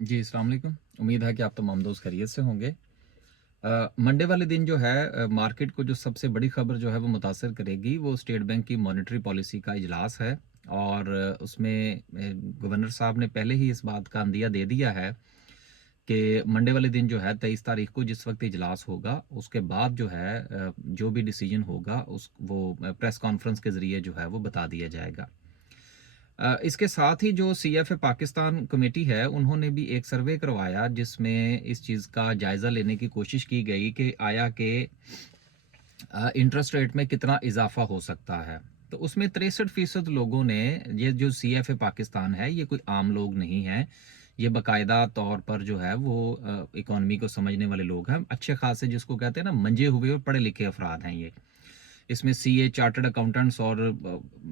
जी, अस्सलाम वालेकुम। उम्मीद है कि आप तमाम दोस्त खैरियत से होंगे। मंडे वाले दिन जो है मार्केट को जो सबसे बड़ी खबर जो है वो मुतासर करेगी, वो स्टेट बैंक की मॉनेटरी पॉलिसी का इजलास है। और उसमें गवर्नर साहब ने पहले ही इस बात का अंदिया दे दिया है कि मंडे वाले दिन जो है 23 तारीख को जिस वक्त इजलास होगा, उसके बाद जो है जो भी डिसीजन होगा प्रेस कॉन्फ्रेंस के ज़रिए जो है वो बता दिया जाएगा। इसके साथ ही जो सीएफए पाकिस्तान कमेटी है, उन्होंने भी एक सर्वे करवाया जिसमें इस चीज़ का जायज़ा लेने की कोशिश की गई कि आया कि इंटरेस्ट रेट में कितना इजाफा हो सकता है। तो उसमें 63% लोगों ने, ये जो सीएफए पाकिस्तान है, ये कोई आम लोग नहीं है, ये बाकायदा तौर पर जो है वो इकोनॉमी को समझने वाले लोग हैं, अच्छे खासे जिसको कहते हैं ना मंजे हुए और पढ़े लिखे अफराद हैं ये। इसमें सीए, चार्टर्ड अकाउंटेंट्स और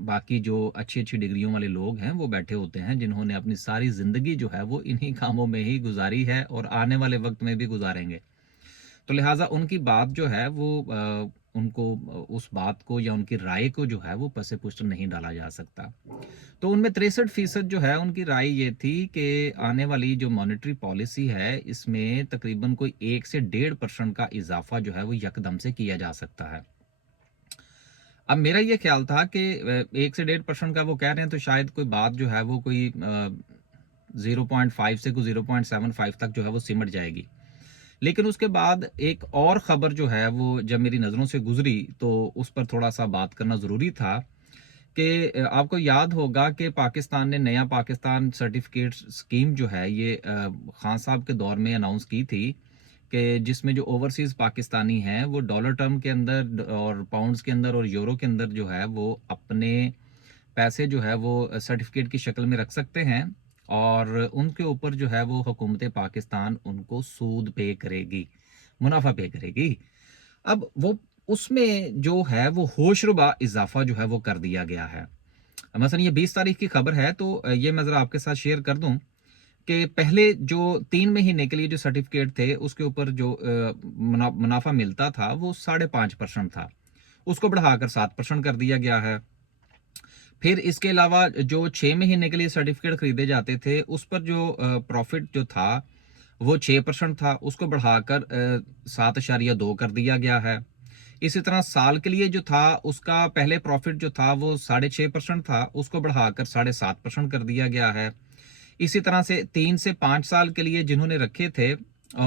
बाकी जो अच्छी-अच्छी डिग्रियों वाले लोग हैं, वो बैठे होते हैं, जिन्होंने अपनी सारी ज़िंदगी जो है वो इन्हीं कामों में ही गुज़ारी है और आने वाले वक़्त में भी गुज़ारेंगे। तो लिहाज़ा उनकी बात जो है वो उनको उस बात को या उनकी राय को जो है वो पसे-पुष्ट नहीं डाला जा सकता। तो उनमें 63% जो है उनकी राय ये थी कि आने वाली जो मॉनेटरी पॉलिसी है, इसमें तकरीबन कोई 1 से 1.5% का इज़ाफ़ा जो है वो यकदम से किया जा सकता है। अब मेरा ये ख्याल था कि 1 से 1.5% का वो कह रहे हैं, तो शायद कोई बात जो है वो कोई 0.5 से कोई 0.75 तक जो है वो सिमट जाएगी। लेकिन उसके बाद एक और ख़बर जो है वो जब मेरी नज़रों से गुज़री, तो उस पर थोड़ा-सा बात करना ज़रूरी था कि आपको याद होगा कि पाकिस्तान ने नया पाकिस्तान सर्टिफ़िकेट स्कीम जो है ये ख़ान साहब के दौर में अनाउंस की थी कि जिसमें जो ओवरसीज़ पाकिस्तानी हैं, वो डॉलर टर्म के अंदर और पाउंड्स के अंदर और यूरो के अंदर जो है वो अपने पैसे जो है वो सर्टिफिकेट की शक्ल में रख सकते हैं और उनके ऊपर जो है वो हुकूमत पाकिस्तान उनको सूद पे करेगी, मुनाफा पे करेगी। अब वो उसमें जो है वो होशरुबा इजाफा जो है वो कर दिया गया है। मसलन ये 20 तारीख की खबर है, तो ये मैं ज़रा आपके साथ शेयर कर दूं कि पहले जो 3 महीने के लिए जो सर्टिफिकेट थे, उसके ऊपर जो मुनाफा मिलता था वो 5.5% था। उसको बढ़ाकर 7% कर दिया गया है। फिर इसके अलावा जो 6 महीने के लिए सर्टिफिकेट खरीदे जाते थे, उस पर जो प्रॉफिट जो था वो 6% था, उसको बढ़ाकर 7.2 कर दिया गया है। इसी तरह साल के लिए जो था, उसका पहले प्रॉफिट जो था वो 6.5% था, उसको बढ़ाकर 7.5% कर दिया गया है। इसी तरह से 3 से 5 साल के लिए जिन्होंने रखे थे,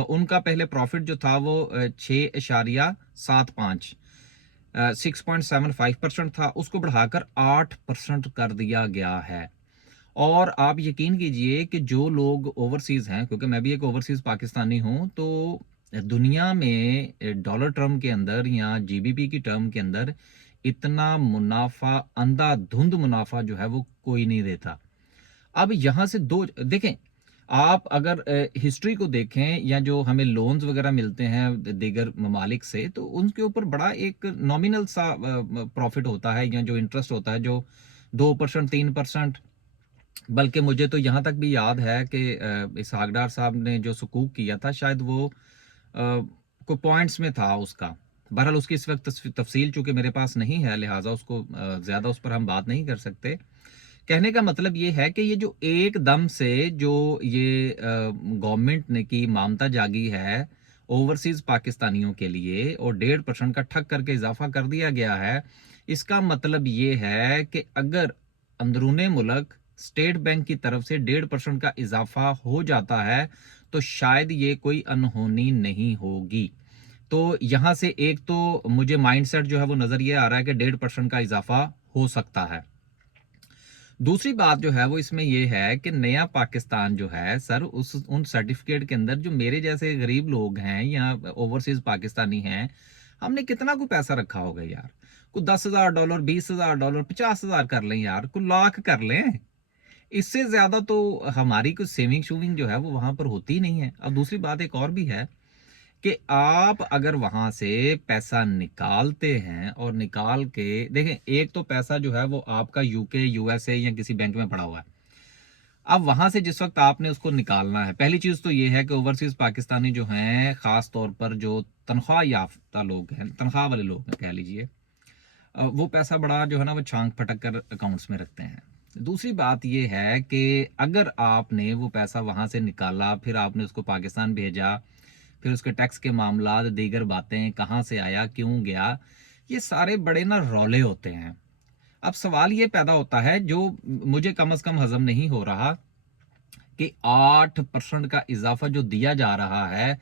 उनका पहले प्रॉफिट जो था वो 6.75 6.75% था, उसको बढ़ाकर 8% कर दिया गया है। और आप यकीन कीजिए कि जो लोग ओवरसीज़ हैं, क्योंकि मैं भी एक ओवरसीज़ पाकिस्तानी हूँ, तो दुनिया में डॉलर टर्म के अंदर या जीबीपी की टर्म के अंदर इतना मुनाफा, अंधाधुंध मुनाफा जो है वो कोई नहीं देता। अब यहाँ से दो देखें, आप अगर हिस्ट्री को देखें या जो हमें लोन्स वगैरह मिलते हैं दीगर ममालिक से, तो उनके ऊपर बड़ा एक नॉमिनल सा प्रॉफिट होता है या जो इंटरेस्ट होता है, जो 2% 3%। बल्कि मुझे तो यहाँ तक भी याद है कि इसहाक डार साहब ने जो सुकूक किया था, शायद वो कोई पॉइंट्स में था उसका। बहरहाल उसकी इस वक्त तफसील चूंकि मेरे पास नहीं है, लिहाजा उसको ज़्यादा उस पर हम बात नहीं कर सकते। कहने का मतलब ये है कि ये जो एकदम से जो ये गवर्नमेंट ने की मामता जागी है ओवरसीज पाकिस्तानियों के लिए और 1.5% का ठग करके इजाफा कर दिया गया है, इसका मतलब ये है कि अगर अंदरूने मुल्क स्टेट बैंक की तरफ से 1.5% का इजाफा हो जाता है, तो शायद ये कोई अनहोनी नहीं होगी। तो यहां से एक तो मुझे माइंडसेट जो है वो नजर ये आ रहा है कि 1.5% का इजाफा हो सकता है। दूसरी बात जो है वो इसमें ये है कि नया पाकिस्तान जो है सर, उस उन सर्टिफिकेट के अंदर जो मेरे जैसे गरीब लोग हैं या ओवरसीज पाकिस्तानी हैं, हमने कितना को पैसा रखा होगा यार? कुछ $10,000, $20,000, 50,000 कर लें यार, कुछ लाख कर लें। इससे ज्यादा तो हमारी कुछ सेविंग शूविंग जो है वो वहां पर होती ही नहीं है। अब दूसरी बात एक और भी है कि आप अगर वहां से पैसा निकालते हैं और निकाल के देखें, एक तो पैसा जो है वो आपका यूके, यूएसए या किसी बैंक में पड़ा हुआ है। अब वहां से जिस वक्त आपने उसको निकालना है, पहली चीज तो ये है कि ओवरसीज पाकिस्तानी जो हैं, खास तौर पर जो तनख्वाह याफ्ता लोग हैं, तनख्वाह वाले लोग हैं कह लीजिए, वो पैसा बड़ा जो है ना वो छांग फटक कर अकाउंट्स में रखते हैं। दूसरी बात ये है कि अगर आपने वो पैसा वहाँ से निकाला, फिर आपने उसको पाकिस्तान भेजा, फिर उसके टैक्स के मामलात, दीगर बातें, कहाँ से आया, क्यों गया, ये सारे बड़े ना रौले होते हैं। अब सवाल ये पैदा होता है, जो मुझे कम से कम हजम नहीं हो रहा, कि 8% का इजाफा जो दिया जा रहा है,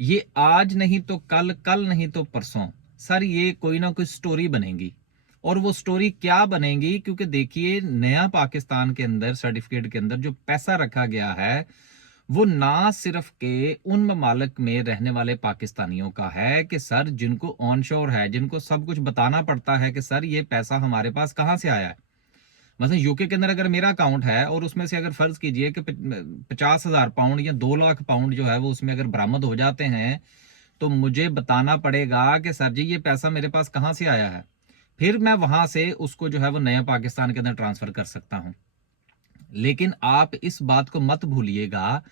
ये आज नहीं तो कल, कल नहीं तो परसों, सर ये कोई ना कोई स्टोरी बनेगी। और वो स्टोरी क्या बनेगी, क्योंकि देखिए नया पाकिस्तान के अंदर सर्टिफिकेट के अंदर जो पैसा रखा गया है, वो ना सिर्फ के उन ममालिक में रहने वाले पाकिस्तानियों का है कि सर जिनको ऑनशोर है, जिनको सब कुछ बताना पड़ता है कि सर ये पैसा हमारे पास कहाँ से आया है। मतलब यूके के अंदर अगर मेरा अकाउंट है और उसमें से अगर फर्ज कीजिए कि 50,000 पाउंड या 2 लाख पाउंड जो है वो उसमें अगर बरामद हो जाते हैं, तो मुझे बताना पड़ेगा कि सर जी ये पैसा मेरे पास कहाँ से आया है। फिर मैं वहां से उसको जो है वो नया पाकिस्तान के अंदर ट्रांसफर कर सकता हूं। लेकिन आप इस बात को मत भूलिएगा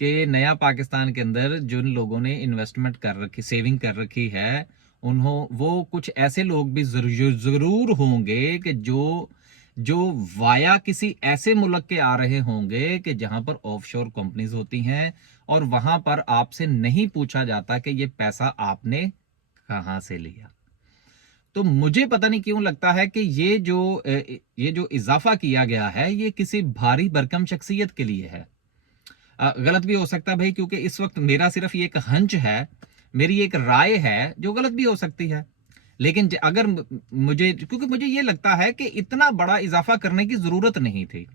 कि नया पाकिस्तान के अंदर जिन लोगों ने इन्वेस्टमेंट कर रखी, सेविंग कर रखी है, उन्हों वो कुछ ऐसे लोग भी जरूर होंगे कि जो जो वाया किसी ऐसे मुल्क के आ रहे होंगे कि जहां पर ऑफशोर कंपनीज होती हैं, और वहां पर आपसे नहीं पूछा जाता कि ये पैसा आपने कहां से लिया। तो मुझे पता नहीं क्यों लगता है कि ये जो इजाफा किया गया है, ये किसी भारी भरकम शख्सियत के लिए है। गलत भी हो सकता है भाई, क्योंकि इस वक्त मेरा सिर्फ ये एक हंच है, मेरी एक राय है जो गलत भी हो सकती है। लेकिन अगर मुझे, क्योंकि मुझे ये लगता है कि इतना बड़ा इजाफा करने की जरूरत नहीं थी।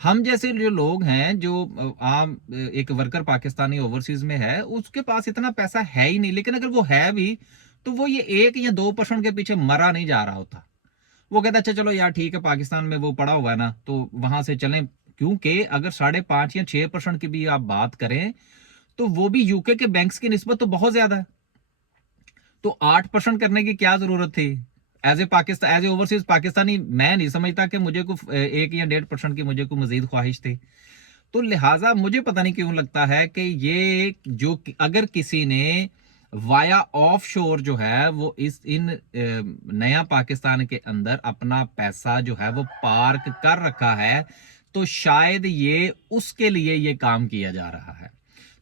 हम जैसे जो लोग हैं, जो आम एक वर्कर पाकिस्तानी ओवरसीज में है, उसके पास इतना पैसा है ही नहीं। लेकिन अगर वो है भी, तो वो ये 1 या 2% के पीछे मरा नहीं जा रहा होता। वो कहता अच्छा चलो यार ठीक है, पाकिस्तान में वो पड़ा हुआ है ना, तो वहां से चलें। क्योंकि अगर 5.5 या 6% की भी आप बात करें, तो वो भी यूके के बैंक्स की निस्बत तो बहुत ज्यादा है। तो 8% करने की क्या जरूरत थी? As a Pakistan, as a overseas Pakistani, मैं नहीं समझता कि मुझे को 1 या 1.5% की मुझे को मजीद ख्वाहिश थी। तो लिहाजा मुझे पता नहीं क्यों लगता है कि ये जो अगर किसी ने वाया ऑफ शोर जो है वो नया पाकिस्तान के अंदर अपना पैसा जो है वो पार्क कर रखा है, तो शायद ये उसके लिए ये काम किया जा रहा है।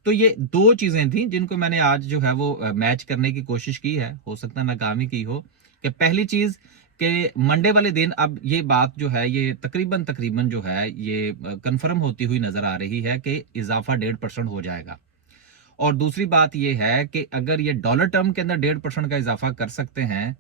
तो ये दो चीजें थी जिनको मैंने आज जो है वो मैच करने की कोशिश की है, हो सकता है नाकामी की हो। कि पहली चीज कि मंडे वाले दिन अब ये बात जो है ये तकरीबन तकरीबन जो है ये कंफर्म होती हुई नजर आ रही है कि इजाफा 1.5% हो जाएगा। और दूसरी बात ये है कि अगर ये डॉलर टर्म के अंदर 1.5% का इजाफा कर सकते हैं,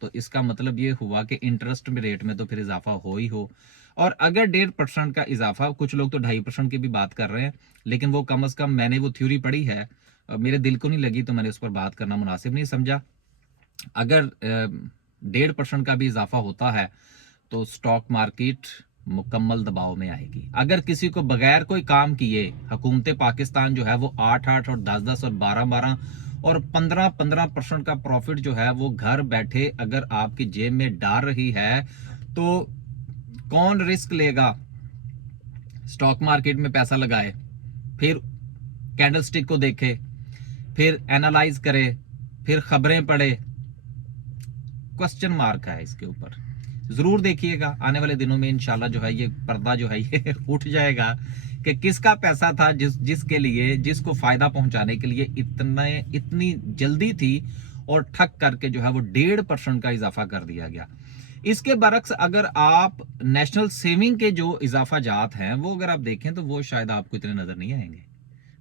तो इसका मतलब ये हुआ कि इंटरेस्ट में रेट में तो फिर इजाफा हो ही हो। और अगर 1.5% का इजाफा, कुछ लोग तो 2.5% की भी बात कर रहे हैं, लेकिन वो कम से कम मैंने वो थ्योरी पढ़ी है, मेरे दिल को नहीं लगी, तो मैंने उस पर बात करना मुनासिब नहीं समझा। अगर 1.5% का भी इजाफा होता है, तो स्टॉक मार्केट मुकम्मल दबाव में आएगी। अगर किसी को बगैर कोई काम किए हुकूमत पाकिस्तान जो है वो 8-8 और 10-10 और 12-12 और 15-15% का प्रॉफिट जो है वो घर बैठे अगर आपकी जेब में डाल रही है, तो कौन रिस्क लेगा स्टॉक मार्केट में पैसा लगाए, फिर कैंडलस्टिक को देखे, फिर एनालाइज करे, फिर खबरें पढ़े? क्वेश्चन मार्क है इसके ऊपर। जरूर देखिएगा आने वाले दिनों में, इंशाल्लाह जो है ये पर्दा जो है ये उठ जाएगा कि किसका पैसा था जिसके लिए, जिसको फायदा पहुंचाने के लिए इतनी जल्दी थी, और ठक करके जो है वो 1.5% का इजाफा कर दिया गया। इसके बरक्स अगर आप नेशनल सेविंग के जो इजाफा जात हैं वो अगर आप देखें, तो वो शायद आपको इतने नजर नहीं आएंगे।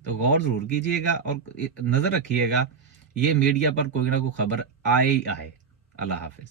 तो गौर जरूर कीजिएगा और नजर रखिएगा, ये मीडिया पर कोई ना कोई खबर आए ही आए। अल्लाह हाफिज।